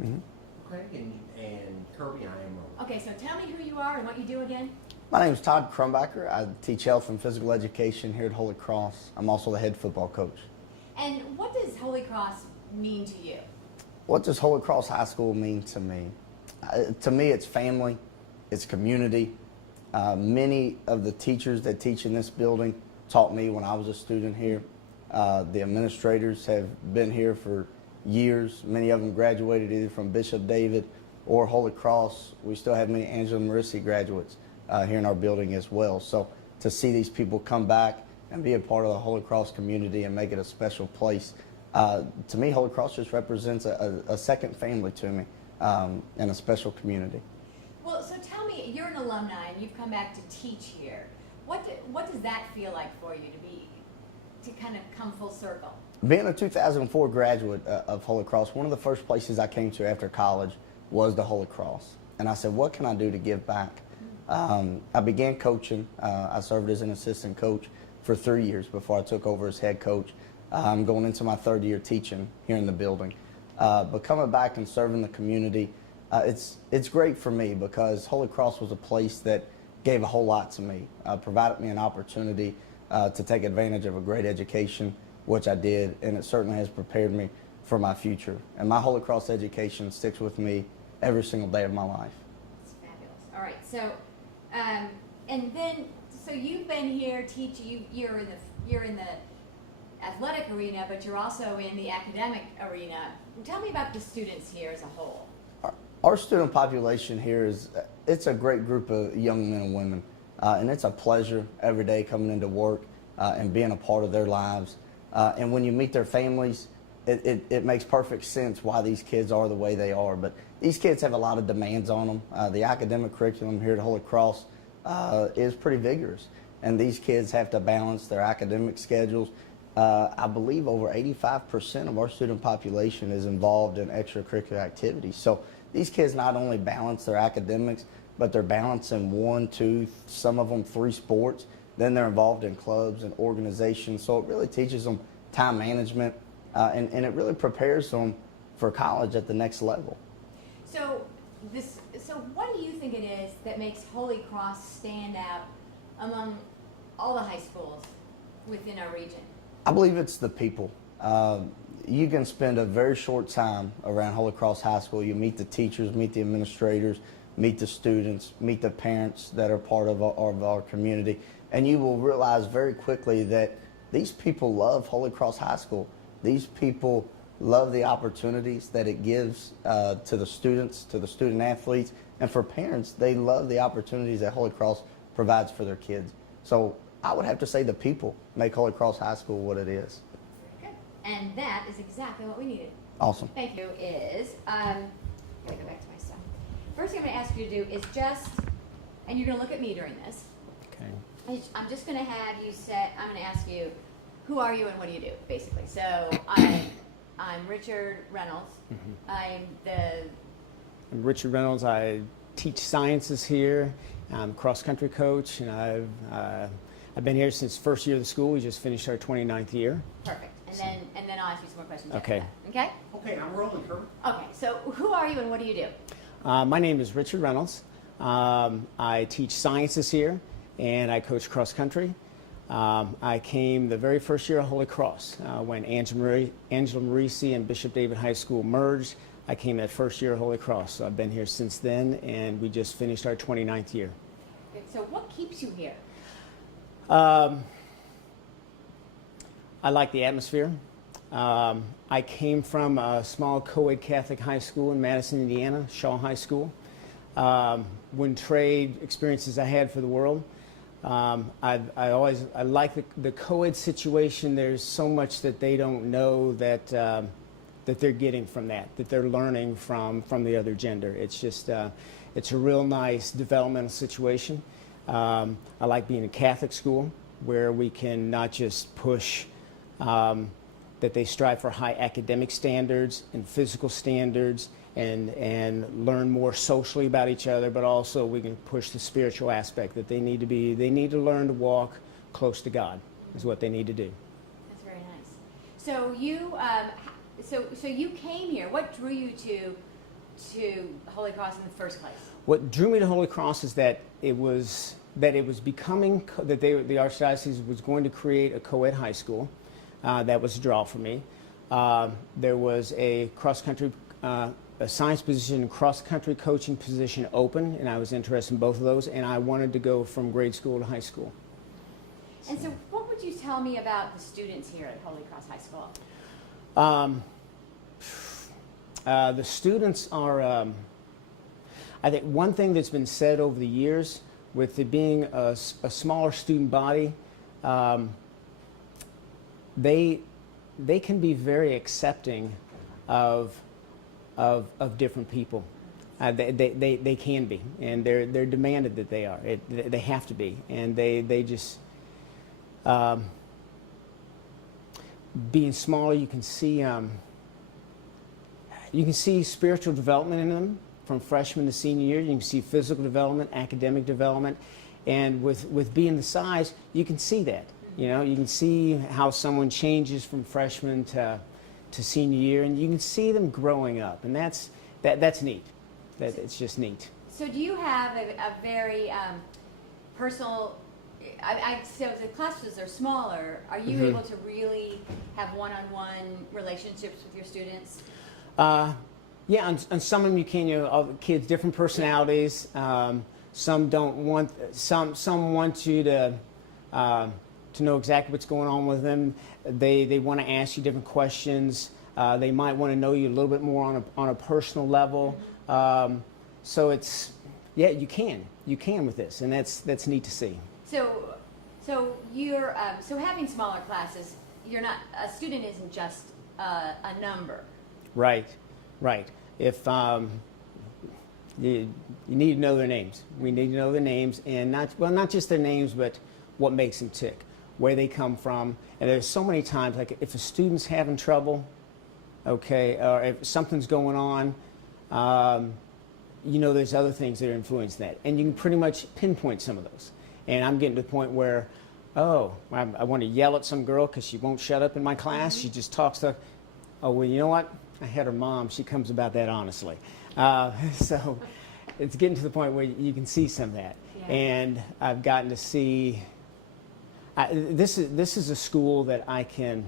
Mm-hmm. Okay, and Kirby, I am Roland. Okay, so tell me who you are and what you do again. My name is Todd Crumbacher. I teach health and physical education here at Holy Cross. I'm also the head football coach. And what does Holy Cross mean to you? What does Holy Cross High School mean to me? To me, it's family, it's community. Many of the teachers that teach in this building taught me when I was a student here. The administrators have been here for years. Many of them graduated either from Bishop David or Holy Cross. We still have many Angela Marissi graduates here in our building as well. So to see these people come back and be a part of the Holy Cross community and make it a special place, to me, Holy Cross just represents a second family to me and a special community. Well, so tell me, you're an alumni and you've come back to teach here. What does that feel like for you to kind of come full circle? Being a 2004 graduate of Holy Cross, one of the first places I came to after college was the Holy Cross. And I said, what can I do to give back? I began coaching. I served as an assistant coach for 3 years before I took over as head coach. I'm going into my third year teaching here in the building. But coming back and serving the community, it's great for me because Holy Cross was a place that gave a whole lot to me, provided me an opportunity to take advantage of a great education, which I did, and it certainly has prepared me for my future. And my Holy Cross education sticks with me every single day of my life. It's fabulous. All right, so and then so you've been here teaching. You're in the athletic arena, but you're also in the academic arena. Tell me about the students here as a whole. Our student population here it's a great group of young men and women, and it's a pleasure every day coming into work and being a part of their lives. And when you meet their families, it makes perfect sense why these kids are the way they are. But these kids have a lot of demands on them. The academic curriculum here at Holy Cross is pretty vigorous, and these kids have to balance their academic schedules. I believe over 85% of our student population is involved in extracurricular activities. So these kids not only balance their academics, but they're balancing 1, 2, some of them 3 sports. Then they're involved in clubs and organizations. So it really teaches them time management, and it really prepares them for college at the next level. So what do you think it is that makes Holy Cross stand out among all the high schools within our region? I believe it's the people. You can spend a very short time around Holy Cross High School. You meet the teachers, meet the administrators, meet the students, meet the parents that are part of our community, and you will realize very quickly that these people love Holy Cross High School. These people love the opportunities that it gives to the students, to the student athletes, and for parents, they love the opportunities that Holy Cross provides for their kids. So I would have to say the people make Holy Cross High School what it is. Very good. And that is exactly what we needed. Awesome. Thank you. Gotta go back to my stuff. First thing I'm going to ask you to do is and you're going to look at me during this. Okay. I'm just going to have you I'm going to ask you, who are you and what do you do, basically. So I'm Richard Reynolds. Mm-hmm. I'm Richard Reynolds. I teach sciences here. I'm a cross-country coach, and I've been here since first year of the school. We just finished our 29th year. Perfect. And then I'll ask you some more questions. Okay. After that. Okay? Okay, I'm Roland Kirby. Okay. So who are you and what do you do? My name is Richard Reynolds. I teach sciences here, and I coach cross-country. I came the very first year of Holy Cross when Angela Marissi and Bishop David High School merged. I came that first year of Holy Cross, so I've been here since then, and we just finished our 29th year. Okay, so what keeps you here? I like the atmosphere. I came from a small co-ed Catholic high school in Madison, Indiana, Shaw High School. Wouldn't trade experiences I had for the world. I like the co-ed situation. There's so much that they don't know that they're getting from that they're learning from the other gender. It's just it's a real nice developmental situation. I like being a Catholic school where we can not just push that they strive for high academic standards and physical standards and learn more socially about each other, but also we can push the spiritual aspect that they need to learn to walk close to God is what they need to do. That's very nice. So you so you came here. What drew you to to Holy Cross in the first place? What drew me to Holy Cross is that it was becoming that the Archdiocese was going to create a co-ed high school. That was a draw for me. There was a cross-country, a science position, cross-country coaching position open, and I was interested in both of those, and I wanted to go from grade school to high school. And so what would you tell me about the students here at Holy Cross High School? The students are, I think one thing that's been said over the years, with it being a smaller student body, they can be very accepting of different people. They can be, and they're demanded that they are. They have to be, and they just being smaller, you can see spiritual development in them from freshman to senior year. You can see physical development, academic development, and with being the size, you can see that. You know, you can see how someone changes from freshman to senior year, and you can see them growing up, and that's neat. It's just neat. So do you have a very personal, so the classes are smaller, are you able to really have one-on-one relationships with your students? Yeah, and some of them you can. You know, all the kids, different personalities. Some don't want. Some want you to know exactly what's going on with them. They want to ask you different questions. They might want to know you a little bit more on a personal level. So it's, yeah, you can with this, and that's neat to see. So you're so having smaller classes, you're not, a student isn't just a number. Right. If you need to know their names. We need to know their names, and not just their names, but what makes them tick, where they come from. And there's so many times, like if a student's having trouble, okay, or if something's going on, you know, there's other things that are influencing that, and you can pretty much pinpoint some of those. And I'm getting to the point where, I want to yell at some girl because she won't shut up in my class. She just talks to, oh, well, you know what? I had her mom. She comes about that honestly. So it's getting to the point where you can see some of that. Yeah. And I've gotten to see, this is a school that I can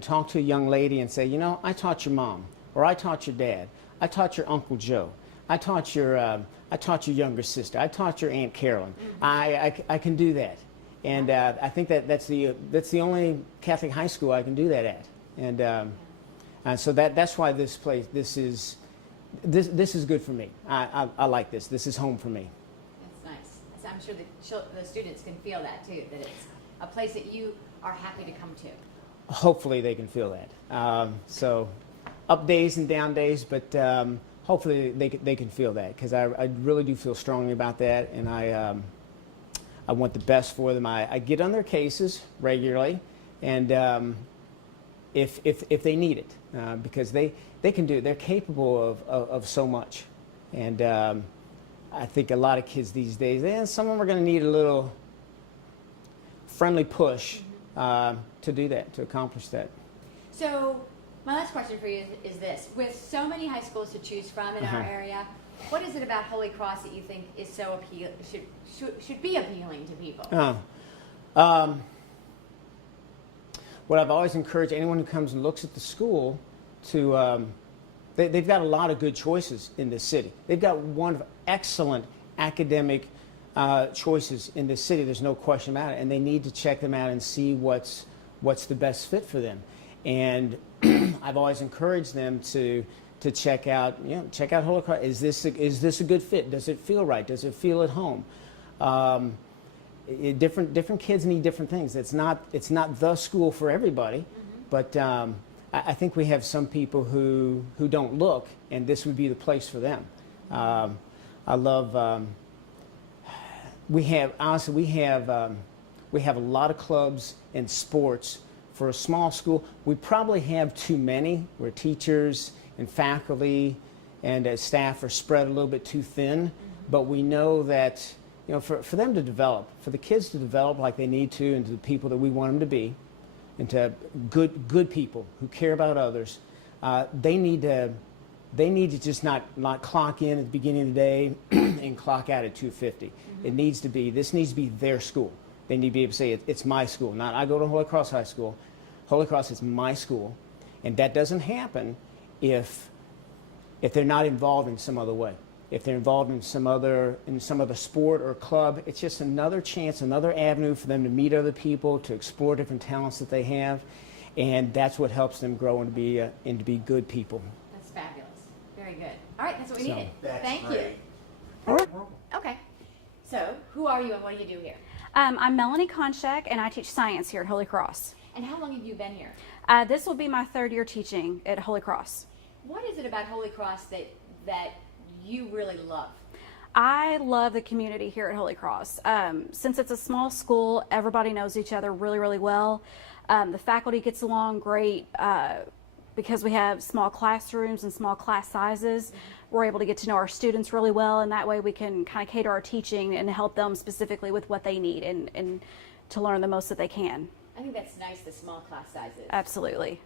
talk to a young lady and say, you know, I taught your mom, or I taught your dad, I taught your Uncle Joe, I taught your younger sister, I taught your Aunt Carolyn. I can do that, and I think that's the only Catholic high school I can do that at, and so that's why this is good for me. I like this. This is home for me. That's nice. So I'm sure the students can feel that too, that it's a place that you are happy to come to. Hopefully they can feel that. So up days and down days, but hopefully they can feel that, because I really do feel strongly about that, and I want the best for them. I get on their cases regularly, and if they need it, because they can do it. They're capable of so much, and I think a lot of kids these days, some of them are going to need a little friendly push to do that, to accomplish that. So my last question for you is this: with so many high schools to choose from in our area, what is it about Holy Cross that you think is so should be appealing to people? What I've always encouraged anyone who comes and looks at the school to, they've got a lot of good choices in this city. They've got one of excellent academic choices in this city. There's no question about it, and they need to check them out and see what's the best fit for them. And I've always encouraged them to check out Holy Cross. Is this a good fit? Does it feel right? Does it feel at home? Different kids need different things. It's not the school for everybody, but I think we have some people who don't look, and this would be the place for them. I love. We have a lot of clubs and sports. For a small school, we probably have too many, where teachers and faculty and staff are spread a little bit too thin. But we know that, you know, for them to develop, for the kids to develop like they need to, into the people that we want them to be, into good people who care about others, They need to just not clock in at the beginning of the day and clock out at 2:50. This needs to be their school. They need to be able to say, it's my school. Not I go to Holy Cross High School. Holy Cross is my school. And that doesn't happen if they're not involved in some other way. If they're involved in some other sport or club, it's just another chance, another avenue for them to meet other people, to explore different talents that they have. And that's what helps them grow and to be good people. That's fabulous. Very good. All right, that's what we So- needed. That's Thank great. you. Okay. So, who are you and what do you do here? I'm Melanie Konchak, and I teach science here at Holy Cross. And how long have you been here? This will be my 3rd year teaching at Holy Cross. What is it about Holy Cross that you really love? I love the community here at Holy Cross. Since it's a small school, everybody knows each other really, really well. The faculty gets along great because we have small classrooms and small class sizes. We're able to get to know our students really well, and that way we can kind of cater our teaching and help them specifically with what they need and to learn the most that they can. I think that's nice, the small class sizes. Absolutely.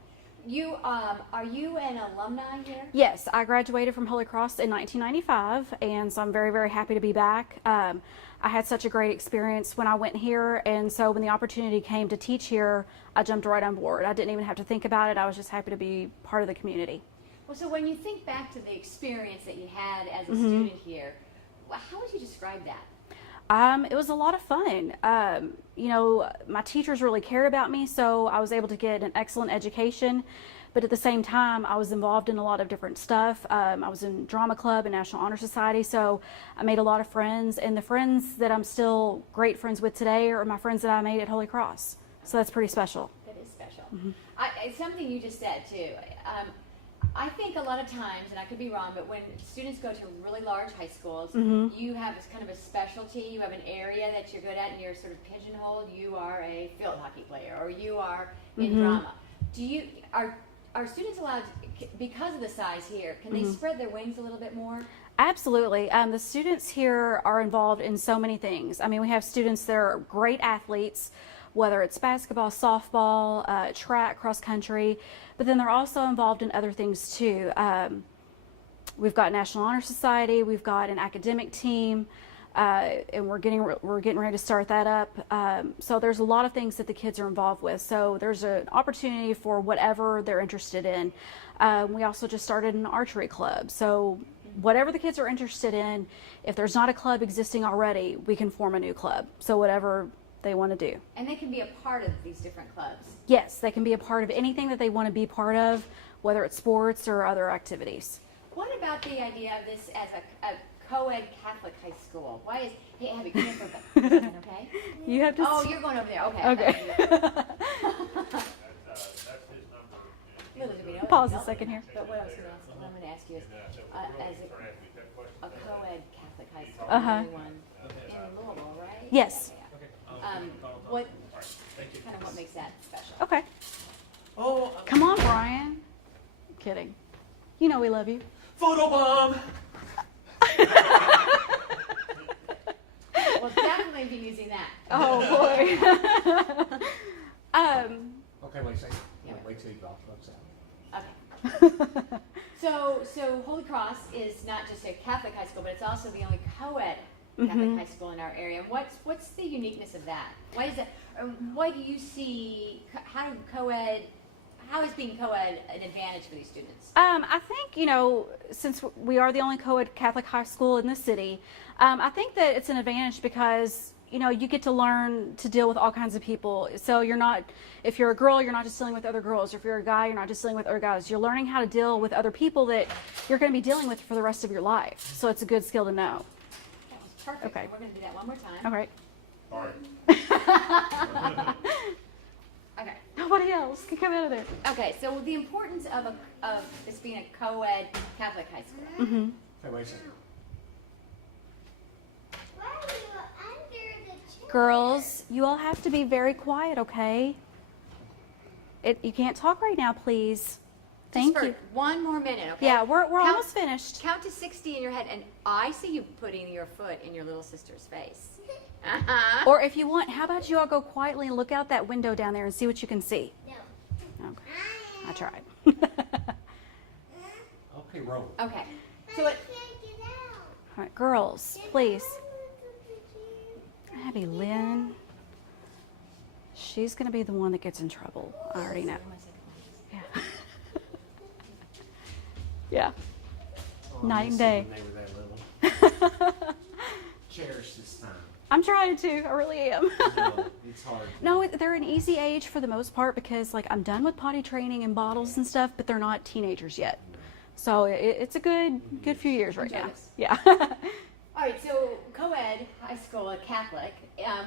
You are you an alumni here? Yes, I graduated from Holy Cross in 1995, and so I'm very, very happy to be back. I had such a great experience when I went here, and so when the opportunity came to teach here, I jumped right on board. I didn't even have to think about it. I was just happy to be part of the community. Well, so when you think back to the experience that you had as a student here, how would you describe that? It was a lot of fun. You know, my teachers really cared about me, so I was able to get an excellent education. But at the same time, I was involved in a lot of different stuff. I was in drama club and National Honor Society, so I made a lot of friends. And the friends that I'm still great friends with today are my friends that I made at Holy Cross. So that's pretty special. That is special. It's something you just said too. I think a lot of times, and I could be wrong, but when students go to really large high schools, you have this kind of a specialty. You have an area that you're good at, and you're sort of pigeonholed. You are a field hockey player, or you are in drama. Are students allowed, because of the size here, can they spread their wings a little bit more? Absolutely. The students here are involved in so many things. I mean, we have students that are great athletes, whether it's basketball, softball, track, cross country, but then they're also involved in other things too. We've got National Honor Society, we've got an academic team, and we're getting ready to start that up. So there's a lot of things that the kids are involved with. So there's an opportunity for whatever they're interested in. We also just started an archery club. So whatever the kids are interested in, if there's not a club existing already, we can form a new club. So whatever they want to do. And they can be a part of these different clubs. Yes, they can be a part of anything that they want to be part of, whether it's sports or other activities. What about the idea of this as a co-ed Catholic high school? Why is, hey, Abby, come here for a second, okay? You have to. Oh, you're going over there. Okay. Okay. Little did we know Pause that. a second here. But what I was going to ask, what I'm going to ask you is, as a co-ed Catholic high school, Uh-huh. one in Louisville, right? Yes. Yeah. What kind of what makes that special? Okay. Oh, Come on, Brian. Kidding. You know we love you. photobomb! We'll definitely be using that. Oh boy. Okay, wait a second. Yeah. Wait till you go off the website. Okay. So Holy Cross is not just a Catholic high school, but it's also the only co-ed Catholic high school in our area. And what's the uniqueness of that? Why is that? Why do you see how is being co-ed an advantage for these students? I think, you know, since we are the only co-ed Catholic high school in the city, I think that it's an advantage because, you know, you get to learn to deal with all kinds of people. So if you're a girl, you're not just dealing with other girls. If you're a guy, you're not just dealing with other guys. You're learning how to deal with other people that you're going to be dealing with for the rest of your life. So it's a good skill to know. That was perfect. Okay. We're going to do that one more time. All right. All right. Okay. Nobody else can come out of there. Okay. So the importance of this being a co-ed Catholic high school. Mm-hmm. Okay, wait a second. Girls, you all have to be very quiet, okay? You can't talk right now, please. Thank Just you. for one more minute, okay? Yeah, we're Count- almost finished. Count to 60 in your head, and I see you putting your foot in your little sister's face. Uh-huh. Or if you want, how about you all go quietly and look out that window down there and see what you can see? No. Okay, I tried. Okay, roll. Okay. So it, All right, girls, please. Abby Lynn. She's going to be the one that gets in trouble. I already know. Yeah. Yeah. Oh, Night and day. When they were that little. Cherish this time. I'm trying to. I really am. No, it's hard. No, they're an easy age for the most part because, like, I'm done with potty training and bottles and stuff, but they're not teenagers yet. So it's a good few years right Enjoy now. this. Yeah. all right. So co-ed high school, Catholic.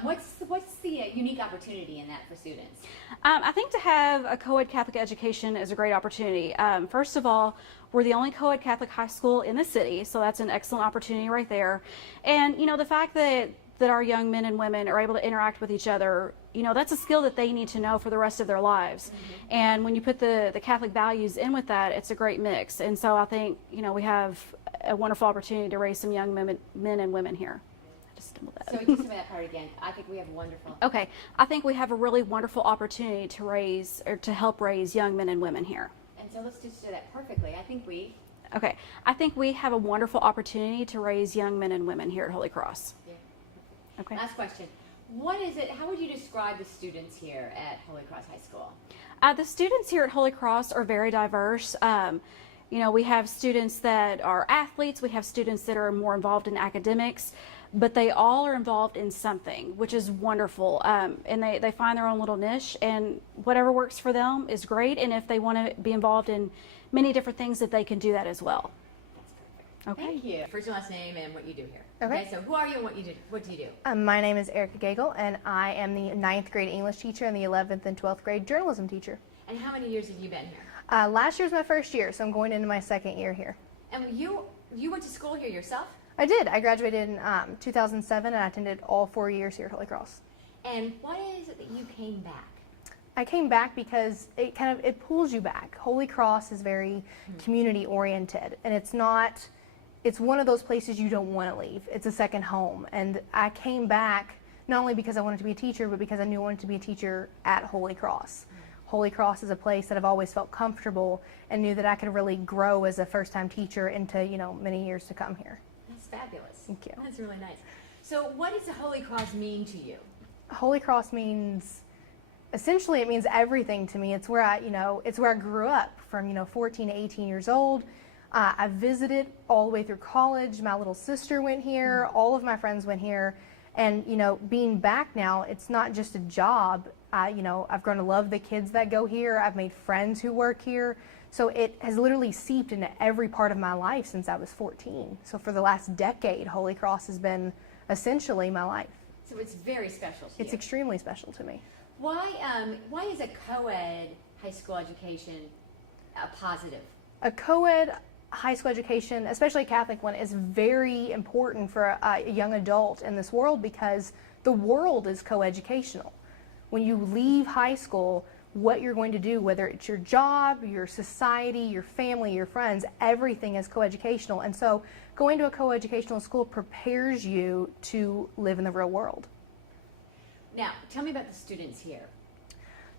What's the unique opportunity in that for students? I think to have a co-ed Catholic education is a great opportunity. First of all, we're the only co-ed Catholic high school in the city, so that's an excellent opportunity right there. And, you know, the fact that our young men and women are able to interact with each other, you know, that's a skill that they need to know for the rest of their lives. Mm-hmm. And when you put the Catholic values in with that, it's a great mix. And so I think, you know, we have a wonderful opportunity to raise some young men and women here. I just stumbled that. So just say that part again. I think we have wonderful. Okay, I think we have a really wonderful opportunity to raise or to help raise young men and women here. And so let's just do that perfectly. I think we. Okay, I think we have a wonderful opportunity to raise young men and women here at Holy Cross. Yeah. Okay. Last question. What is it? How would you describe the students here at Holy Cross High School? The students here at Holy Cross are very diverse. You know, we have students that are athletes, we have students that are more involved in academics, but they all are involved in something, which is wonderful. And they find their own little niche, and whatever works for them is great. And if they want to be involved in many different things, that they can do that as well. That's perfect. Okay. Thank you. First and last name and what you do here. Okay. So who are you and what you do? What do you do? My name is Erica Gagel, and I am the 9th grade English teacher and the 11th and 12th grade journalism teacher. And how many years have you been here? Last year's my first year, so I'm going into my second year here. And you went to school here yourself? I did. I graduated in 2007, and I attended all 4 years here at Holy Cross. And why is it that you came back? I came back because it pulls you back. Holy Cross is very community oriented, and it's one of those places you don't want to leave. It's a second home. And I came back not only because I wanted to be a teacher, but because I knew I wanted to be a teacher at Holy Cross. Holy Cross is a place that I've always felt comfortable and knew that I could really grow as a first-time teacher into, you know, many years to come here. That's fabulous. Thank you. That's really nice. So what does the Holy Cross mean to you? Holy Cross means, essentially it means everything to me. It's where it's where I grew up from, 14 to 18 years old. I visited all the way through college. My little sister went here. All of my friends went here. And, being back now, it's not just a job. I've grown to love the kids that go here. I've made friends who work here. So it has literally seeped into every part of my life since I was 14. So for the last decade, Holy Cross has been essentially my life. So it's very special to It's you. extremely special to me. Why is a co-ed high school education a positive? A co-ed high school education, especially a Catholic one, is very important for a young adult in this world because the world is co-educational. When you leave high school, what you're going to do, whether it's your job, your society, your family, your friends, everything is co-educational. And so going to a co-educational school prepares you to live in the real world. Now, tell me about the students here.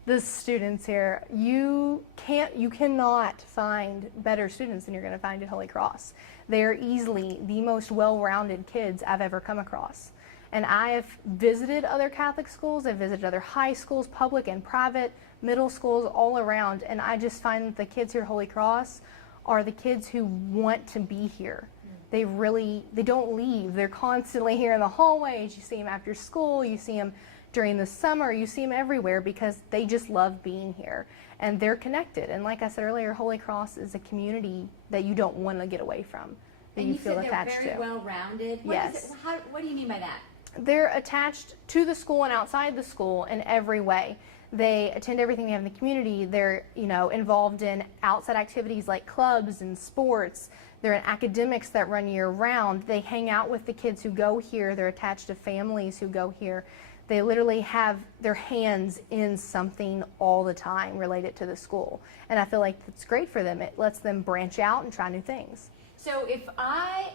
The students here, you cannot find better students than you're going to find at Holy Cross. They're easily the most well-rounded kids I've ever come across. And I have visited other Catholic schools, I've visited other high schools, public and private, middle schools, all around, and I just find that the kids here at Holy Cross are the kids who want to be here. They don't leave. They're constantly here in the hallways. You see them after school, you see them during the summer, you see them everywhere because they just love being here. And they're connected. And like I said earlier, Holy Cross is a community that you don't want to get away from, that And you you feel said attached they're very to. well-rounded. Yes. What do you mean by that? They're attached to the school and outside the school in every way. They attend everything we have in the community. They're, involved in outside activities like clubs and sports. They're in academics that run year-round. They hang out with the kids who go here. They're attached to families who go here. They literally have their hands in something all the time related to the school. And I feel like it's great for them. It lets them branch out and try new things. So if I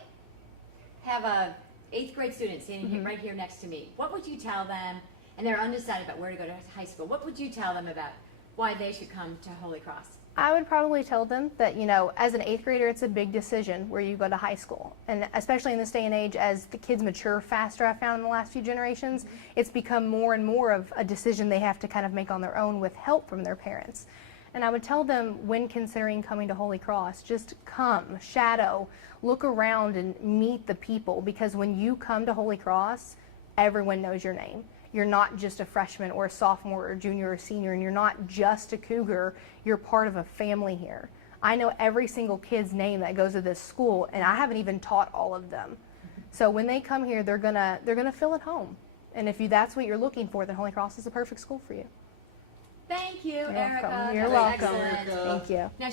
have a 8th grade student standing here, right here next to me, what would you tell them, and they're undecided about where to go to high school, what would you tell them about why they should come to Holy Cross? I would probably tell them that, you know, as an 8th grader, it's a big decision where you go to high school. And especially in this day and age, as the kids mature faster, I've found in the last few generations, it's become more and more of a decision they have to kind of make on their own with help from their parents. And I would tell them, when considering coming to Holy Cross, just come, shadow, look around and meet the people, because when you come to Holy Cross, everyone knows your name. You're not just a freshman or a sophomore or junior or senior, and you're not just a Cougar. You're part of a family here. I know every single kid's name that goes to this school, and I haven't even taught all of them. So when they come here, they're gonna feel at home. And if that's what you're looking for, then Holy Cross is the perfect school for you. Thank you, You're Erica. welcome. You're That was welcome. excellent. Thank you. Now,